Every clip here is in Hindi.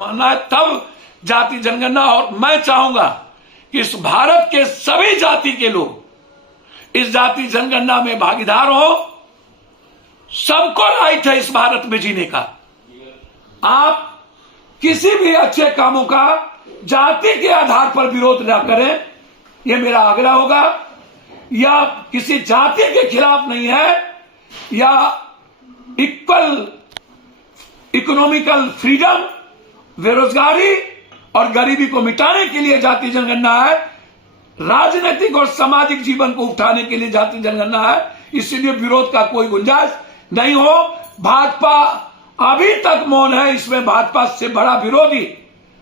मानना है तब जाति जनगणना। और मैं चाहूंगा कि इस भारत के सभी जाति के लोग इस जाति जनगणना में भागीदार हो। सबको राइट है इस भारत में जीने का। आप किसी भी अच्छे कामों का जाति के आधार पर विरोध न करें, यह मेरा आग्रह होगा। या किसी जाति के खिलाफ नहीं है, या इक्वल इकोनॉमिकल फ्रीडम, बेरोजगारी और गरीबी को मिटाने के लिए जाति जनगणना है। राजनीतिक और सामाजिक जीवन को उठाने के लिए जाति जनगणना है। इसलिए विरोध का कोई गुंजाइश नहीं हो। भाजपा अभी तक मौन है, इसमें भाजपा से बड़ा विरोधी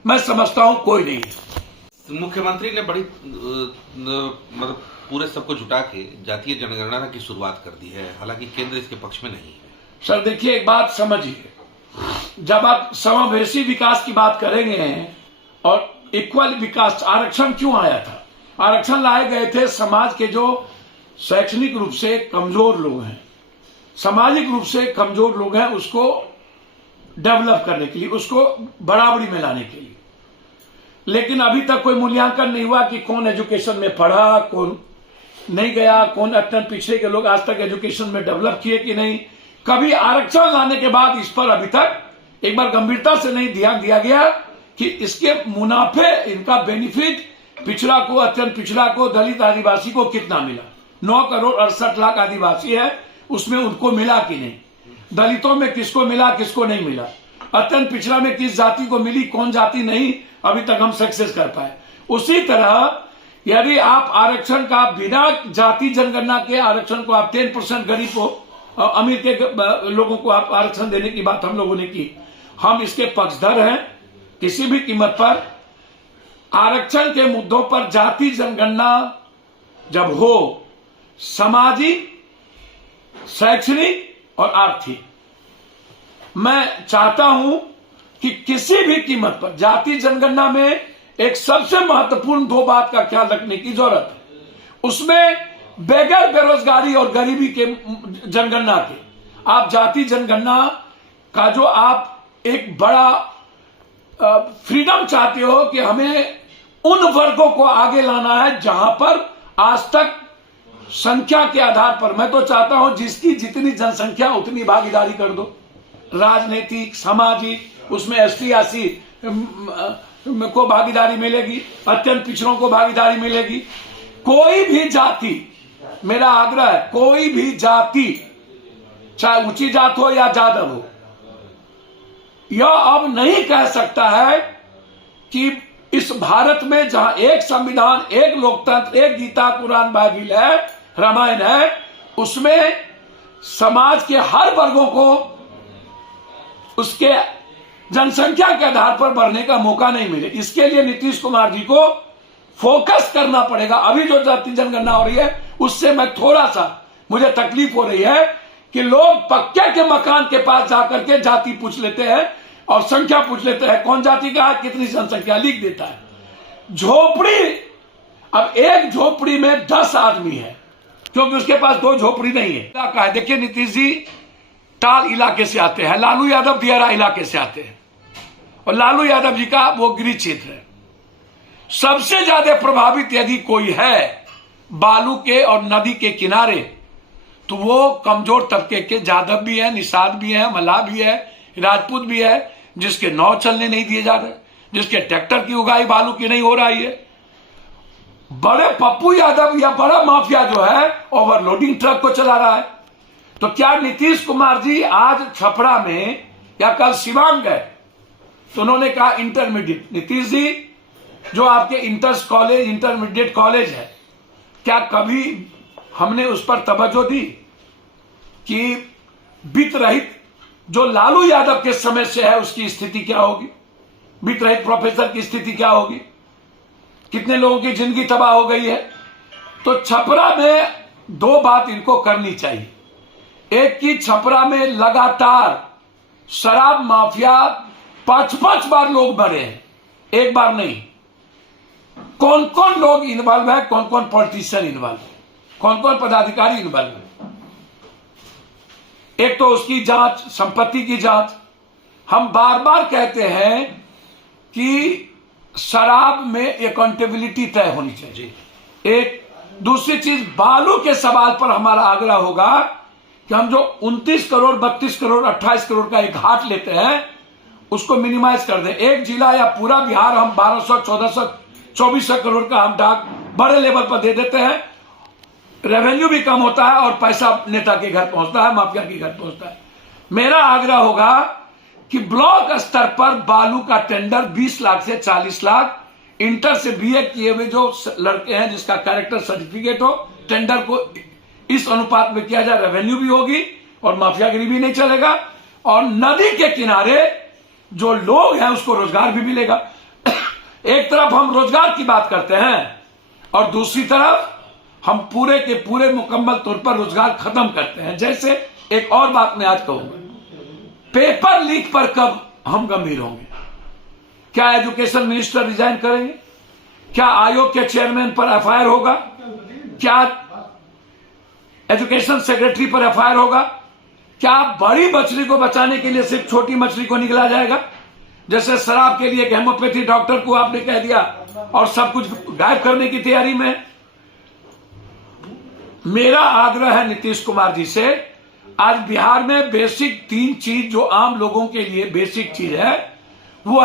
मैं समझता हूं कोई नहीं है। मुख्यमंत्री ने बड़ी मतलब पूरे सबको जुटा के जातीय जनगणना की शुरुआत कर दी है, हालांकि केंद्र इसके पक्ष में नहीं है। सर देखिए, एक बात समझिए, जब आप समावेशी विकास की बात करेंगे और इक्वल विकास, आरक्षण क्यों आया था? आरक्षण लाए गए थे समाज के जो शैक्षणिक रूप से कमजोर लोग हैं, सामाजिक रूप से कमजोर लोग हैं, उसको डेवलप करने के लिए, उसको बराबरी में लाने के लिए। लेकिन अभी तक कोई मूल्यांकन नहीं हुआ कि कौन एजुकेशन में पढ़ा, कौन नहीं गया, कौन अत्यंत पिछड़े के लोग आज तक एजुकेशन में डेवलप किए कि नहीं। कभी आरक्षण लाने के बाद इस पर अभी तक एक बार गंभीरता से नहीं ध्यान दिया गया कि इसके मुनाफे, इनका बेनिफिट पिछड़ा को, अत्यंत पिछड़ा को, दलित आदिवासी को कितना मिला। 9 करोड़ 68 लाख आदिवासी है, उसमें उनको मिला कि नहीं। दलितों में किसको मिला, किसको नहीं मिला। अत्यंत पिछड़ा में किस जाति को मिली, कौन जाति नहीं, अभी तक हम सक्सेस कर पाए। उसी तरह यदि आप आरक्षण का बिना जाति जनगणना के आरक्षण को आप 10% गरीब को, अमीर के लोगों को आप आरक्षण देने की बात हम लोगों ने की। हम इसके पक्षधर हैं। किसी भी कीमत पर आरक्षण के मुद्दों पर जाति जनगणना जब हो, सामाजिक, शैक्षणिक और आर्थिक, मैं चाहता हूं कि किसी भी कीमत पर जाति जनगणना में एक सबसे महत्वपूर्ण 2 बात का ख्याल रखने की जरूरत है। उसमें बगैर बेरोजगारी और गरीबी के जनगणना के, आप जाति जनगणना का जो आप एक बड़ा फ्रीडम चाहते हो कि हमें उन वर्गों को आगे लाना है जहां पर आज तक संख्या के आधार पर, मैं तो चाहता हूं जिसकी जितनी जनसंख्या उतनी भागीदारी कर दो, राजनीतिक, सामाजिक, उसमें एसटी एससी को भागीदारी मिलेगी, अत्यंत पिछड़ों को भागीदारी मिलेगी। कोई भी जाति, मेरा आग्रह है, कोई भी जाति, चाहे ऊंची जात हो या जादव हो, यह अब नहीं कह सकता है कि इस भारत में जहां एक संविधान, एक लोकतंत्र, एक गीता, कुरान, बाइबिल है, रामायण है, उसमें समाज के हर वर्गों को उसके जनसंख्या के आधार पर बढ़ने का मौका नहीं मिले। इसके लिए नीतीश कुमार जी को फोकस करना पड़ेगा। अभी जो जाति जनगणना हो रही है उससे मैं थोड़ा सा, मुझे तकलीफ हो रही है कि लोग पक्के के मकान के पास जाकर के जाति पूछ लेते हैं और संख्या पूछ लेते हैं, कौन जाति का है, कितनी जनसंख्या, लिख देता है। झोपड़ी, अब एक झोपड़ी में 10 आदमी है क्योंकि उसके पास 2 झोपड़ी नहीं है। इलाका है, देखिए नीतीश जी टाल इलाके से आते हैं, लालू यादव दियारा इलाके से आते हैं, और लालू यादव जी का वो गिरी क्षेत्र है। सबसे ज्यादा प्रभावित यदि कोई है बालू के और नदी के किनारे, तो वो कमजोर तबके के जादव भी है, निषाद भी है, मल्लाह भी है, राजपूत भी है, जिसके नाव चलने नहीं दिए जा रहे, जिसके ट्रैक्टर की उगाई बालू की नहीं हो रही है। बड़े पप्पू यादव या बड़ा माफिया जो है ओवरलोडिंग ट्रक को चला रहा है। तो क्या नीतीश कुमार जी आज छपरा में या कल सिवान गए तो उन्होंने कहा इंटरमीडिएट, नीतीश जी जो आपके इंटर्स कॉलेज, इंटरमीडिएट कॉलेज है, क्या कभी हमने उस पर तवज्जो दी कि वित्त रहित जो लालू यादव के समय से है उसकी स्थिति क्या होगी, वित्त रहित प्रोफेसर की स्थिति क्या होगी, कितने लोगों की जिंदगी तबाह हो गई है। तो छपरा में 2 बात इनको करनी चाहिए। एक की, छपरा में लगातार शराब माफिया 5-5 बार लोग भरे हैं, एक बार नहीं। कौन कौन लोग इन्वॉल्व है, कौन कौन पॉलिटिशियन इन्वॉल्व है, कौन कौन पदाधिकारी इन्वॉल्व है। एक तो उसकी जांच, संपत्ति की जांच। हम बार बार कहते हैं शराब में अकाउंटेबिलिटी तय होनी चाहिए। जी। एक दूसरी चीज, बालू के सवाल पर हमारा आग्रह होगा कि हम जो 29 करोड़ 32 करोड़ 28 करोड़ का एक घाट लेते हैं उसको मिनिमाइज कर दें। एक जिला या पूरा बिहार हम 1200 1400 2400 करोड़ का हम डाक बड़े लेवल पर दे देते हैं, रेवेन्यू भी कम होता है और पैसा नेता के घर पहुंचता है, माफिया के घर पहुंचता है। मेरा आग्रह होगा कि ब्लॉक स्तर पर बालू का टेंडर 20 लाख से 40 लाख, इंटर से बीए किए हुए जो लड़के हैं जिसका कैरेक्टर सर्टिफिकेट हो, टेंडर को इस अनुपात में किया जाए, रेवेन्यू भी होगी और माफियागिरी भी नहीं चलेगा, और नदी के किनारे जो लोग हैं उसको रोजगार भी मिलेगा। एक तरफ हम रोजगार की बात करते हैं और दूसरी तरफ हम पूरे के पूरे मुकम्मल तौर पर रोजगार खत्म करते हैं। जैसे एक और बात मैं आज कहूंगा, पेपर लीक पर कब हम गंभीर होंगे? क्या एजुकेशन मिनिस्टर रिजाइन करेंगे? क्या आयोग के चेयरमैन पर एफआईआर होगा? क्या एजुकेशन सेक्रेटरी पर एफआईआर होगा? क्या बड़ी मछली को बचाने के लिए सिर्फ छोटी मछली को निकला जाएगा? जैसे शराब के लिए एक हेमोपैथी डॉक्टर को आपने कह दिया और सब कुछ गायब करने की तैयारी में। मेरा आग्रह है नीतीश कुमार जी से, आज बिहार में बेसिक 3 चीज जो आम लोगों के लिए बेसिक चीज है वो है